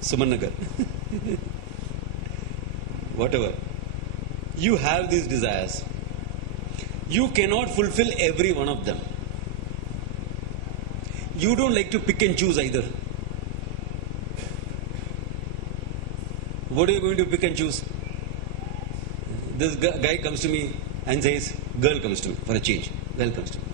Suman whatever. You have these desires. You cannot fulfill every one of them. You don't like to pick and choose either. What are you going to pick and choose? This guy comes to me and says, girl comes to me for a change. Girl comes to me.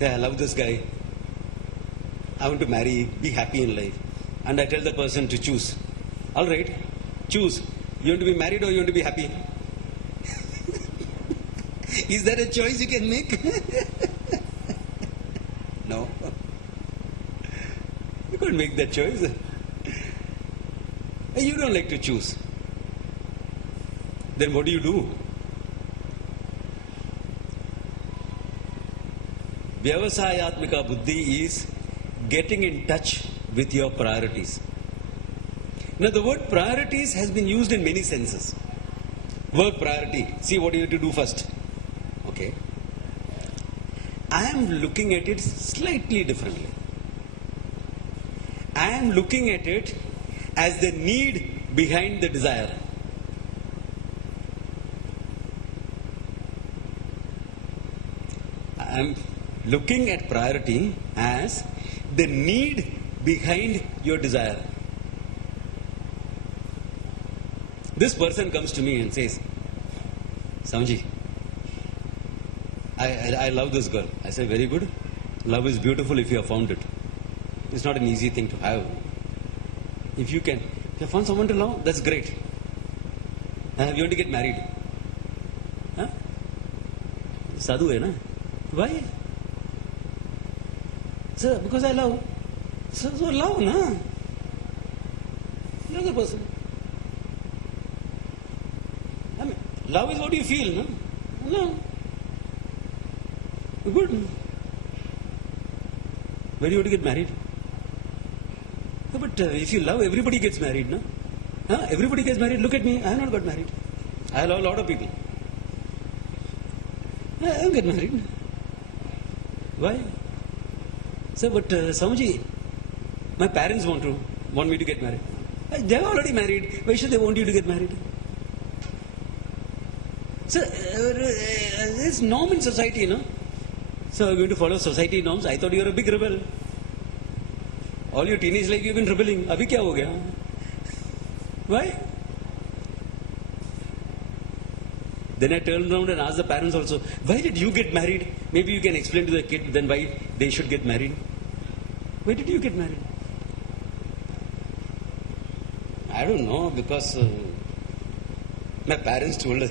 Yeah, I love this guy. I want to marry, be happy in life. And I tell the person to choose. All right, choose. You want to be married or you want to be happy? Is there a choice you can make? No. You can't make that choice. You don't like to choose. Then what do? Vyavasayatmika buddhi is getting in touch with your priorities. Now the word priorities has been used in many senses. Work priority. See what you have to do first. Okay. I am looking at it slightly differently. I am looking at it as the need behind the desire. I am looking at priority as the need behind your desire. This person comes to me and says, Samji, I love this girl. I say, very good. Love is beautiful if you have found it. It's not an easy thing to have. If you have found someone to love, that's great. You want to get married. Huh? Sadhu hai na? Why? Sir, because I love. So love, na? Love the person. I mean, love is what you feel, no? No. Good. When you want to get married? No, but if you love, everybody gets married, no? Huh? Everybody gets married. Look at me. I have not got married. I love a lot of people. I don't get married. Why? Sir, but Samaji, my parents want me to get married. They are already married. Why should they want you to get married? Sir, it's norm in society, no? So are you going to follow society norms? I thought you were a big rebel. All your teenage life you've been rebelling. Abhi kya ho gaya? Why? Then I turned around and asked the parents also, why did you get married? Maybe you can explain to the kid then why they should get married. Why did you get married? I don't know, because my parents told us.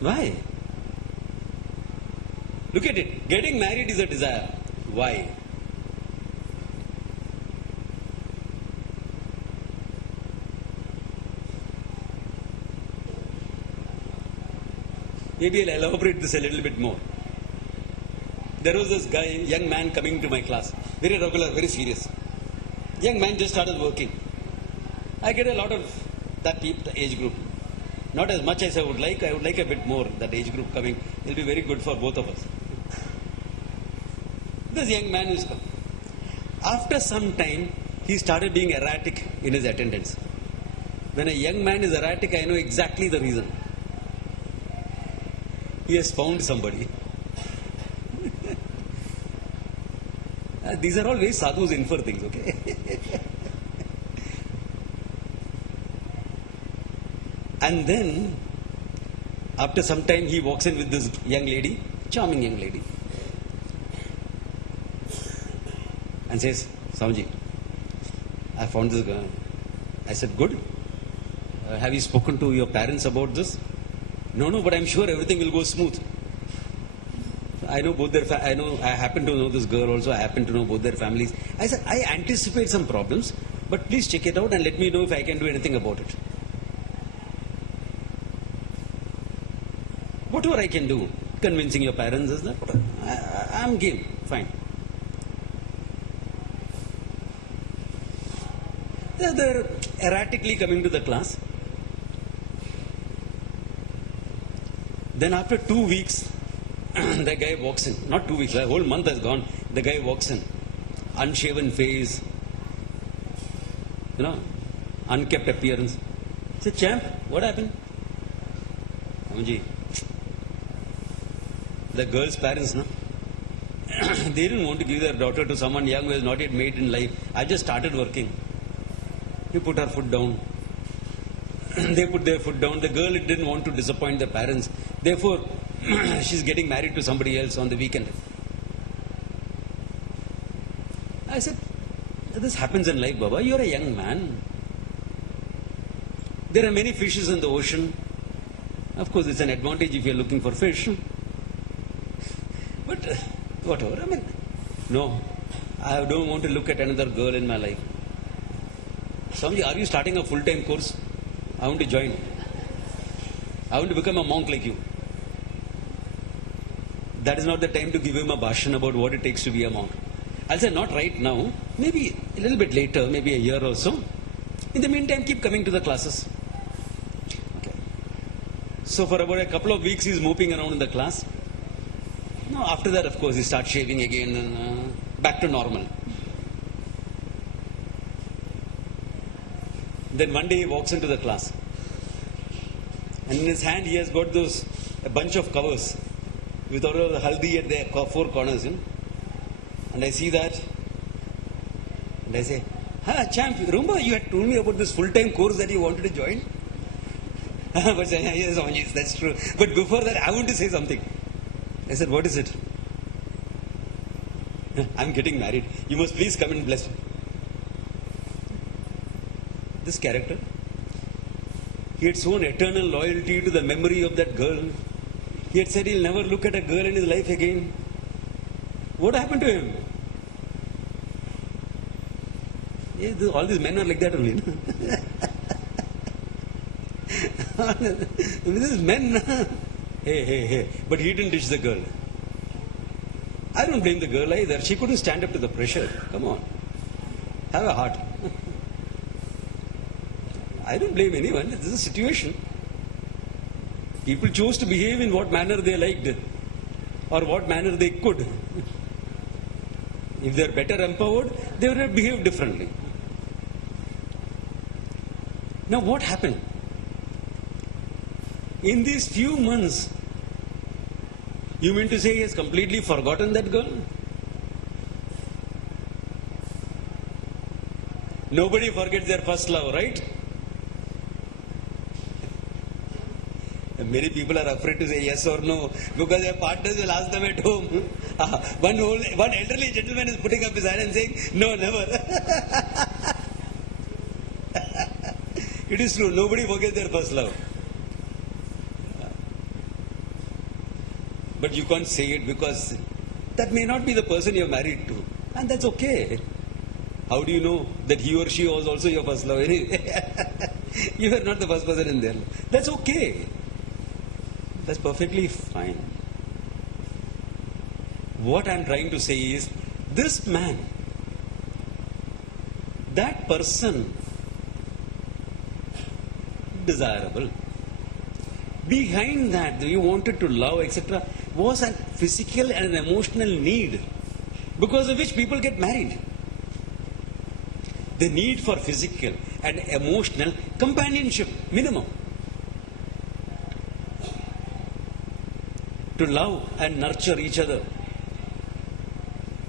Why? Look at it. Getting married is a desire. Why? Maybe I'll elaborate this a little bit more. There was this guy, young man coming to my class. Very regular, very serious. Young man just started working. I get a lot of that age group. Not as much as I would like. I would like a bit more, that age group coming. It will be very good for both of us. This young man is come. After some time, he started being erratic in his attendance. When a young man is erratic, I know exactly the reason. He has found somebody. These are all very sadhus infer things, okay? And then, after some time, he walks in with this young lady, charming young lady, and says, Samji, I found this girl. I said, good. Have you spoken to your parents about this? No, but I'm sure everything will go smooth. I know both their I happen to know this girl also. I happen to know both their families. I said, I anticipate some problems, but please check it out and let me know if I can do anything about it. Whatever I can do, convincing your parents is that I'm game, fine. They're erratically coming to the class. Then after 2 weeks, The guy walks in, not 2 weeks, a whole month has gone. The guy walks in, unshaven face, unkept appearance. I said, champ, what happened? Amaji, the girl's parents, they didn't want to give their daughter to someone young who has not yet made in life. I just started working. He put her foot down. They put their foot down. The girl didn't want to disappoint the parents. Therefore, she's getting married to somebody else on the weekend. I said, this happens in life, Baba. You're a young man. There are many fishes in the ocean. Of course, it's an advantage if you're looking for fish. But whatever. No. I don't want to look at another girl in my life. Swamiji, are you starting a full-time course? I want to join. I want to become a monk like you. That is not the time to give him a bhashan about what it takes to be a monk. I'll say not right now, maybe a little bit later, maybe a year or so. In the meantime, keep coming to the classes. Okay. So for about a couple of weeks, he's moping around in the class. No, after that, of course, he starts shaving again and back to normal. Then one day he walks into the class. And in his hand, he has got a bunch of covers with all the haldi at the 4 corners. And I see that. And I say, champ, remember you had told me about this full-time course that you wanted to join? But yes, that's true. But before that, I want to say something. I said, what is it? I'm getting married. You must please come and bless me. This character, he had shown eternal loyalty to the memory of that girl. He had said he'll never look at a girl in his life again. What happened to him? All these men are like that only. These men. Hey. But he didn't ditch the girl. I don't blame the girl either. She couldn't stand up to the pressure. Come on. Have a heart. I don't blame anyone. This is a situation. People chose to behave in what manner they liked or what manner they could. If they are better empowered, they would have behaved differently. Now what happened? In these few months, you mean to say he has completely forgotten that girl? Nobody forgets their first love, right? Many people are afraid to say yes or no because their partners will ask them at home. One elderly gentleman is putting up his hand and saying, no, never. It is true. Nobody forgets their first love. But you can't say it because that may not be the person you're married to. And that's okay. How do you know that he or she was also your first love? You are not the first person in there. That's okay. That's perfectly fine. What I'm trying to say is, this man, that person, desirable. Behind that, you wanted to love, etc., was a physical and an emotional need, because of which people get married. The need for physical and emotional companionship, minimum. To love and nurture each other,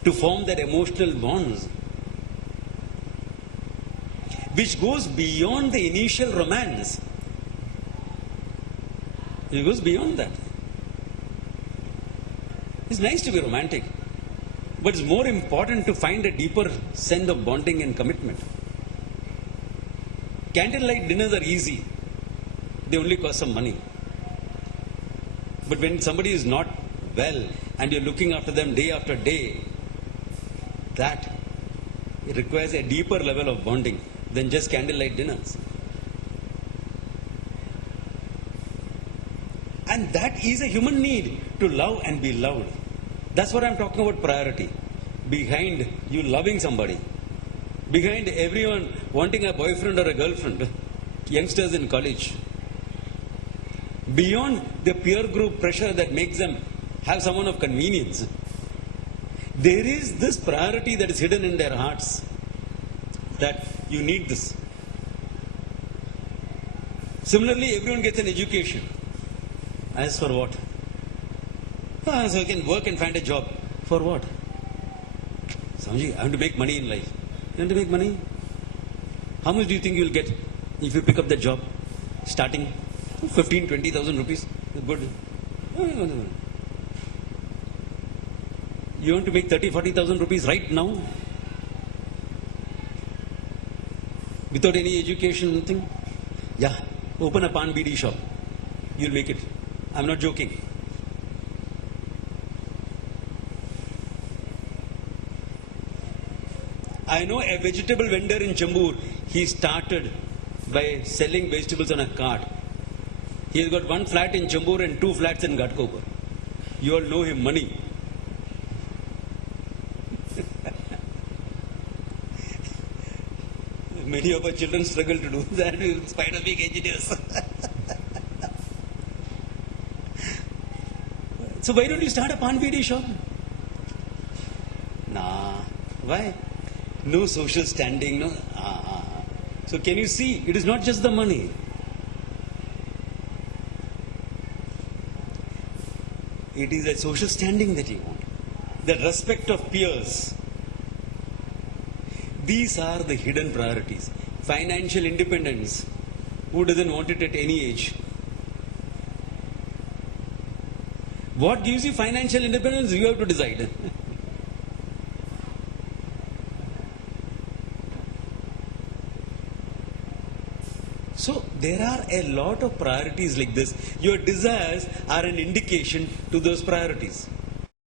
to form that emotional bonds, which goes beyond the initial romance. It goes beyond that. It's nice to be romantic, but it's more important to find a deeper sense of bonding and commitment. Candlelight dinners are easy. They only cost some money. But when somebody is not well and you're looking after them day after day, that it requires a deeper level of bonding than just candlelight dinners. And that is a human need, to love and be loved. That's what I'm talking about, priority. Behind you loving somebody, behind everyone wanting a boyfriend or a girlfriend, youngsters in college, beyond the peer group pressure that makes them have someone of convenience. There is this priority that is hidden in their hearts, that you need this. Similarly, everyone gets an education. As for what? So I can work and find a job. For what? Swamiji, I want to make money in life. You want to make money? How much do you think you will get if you pick up that job? Starting 15, 20,000 rupees. Good. You want to make 30, 40,000 rupees right now? Without any education, nothing? Yeah, open a pan BD shop. You'll make it. I'm not joking. I know a vegetable vendor in Chambur. He started by selling vegetables on a cart. He has got 1 flat in Chambur and 2 flats in Ghatkopar. You all know him, Money. Many of our children struggle to do that in spite of being engineers. So why don't you start a pan BD shop? Nah. Why? No social standing. No. So can you see? It is not just the money. It is a social standing that you want. The respect of peers. These are the hidden priorities. Financial independence. Who doesn't want it at any age? What gives you financial independence? You have to decide. So there are a lot of priorities like this. Your desires are an indication to those priorities.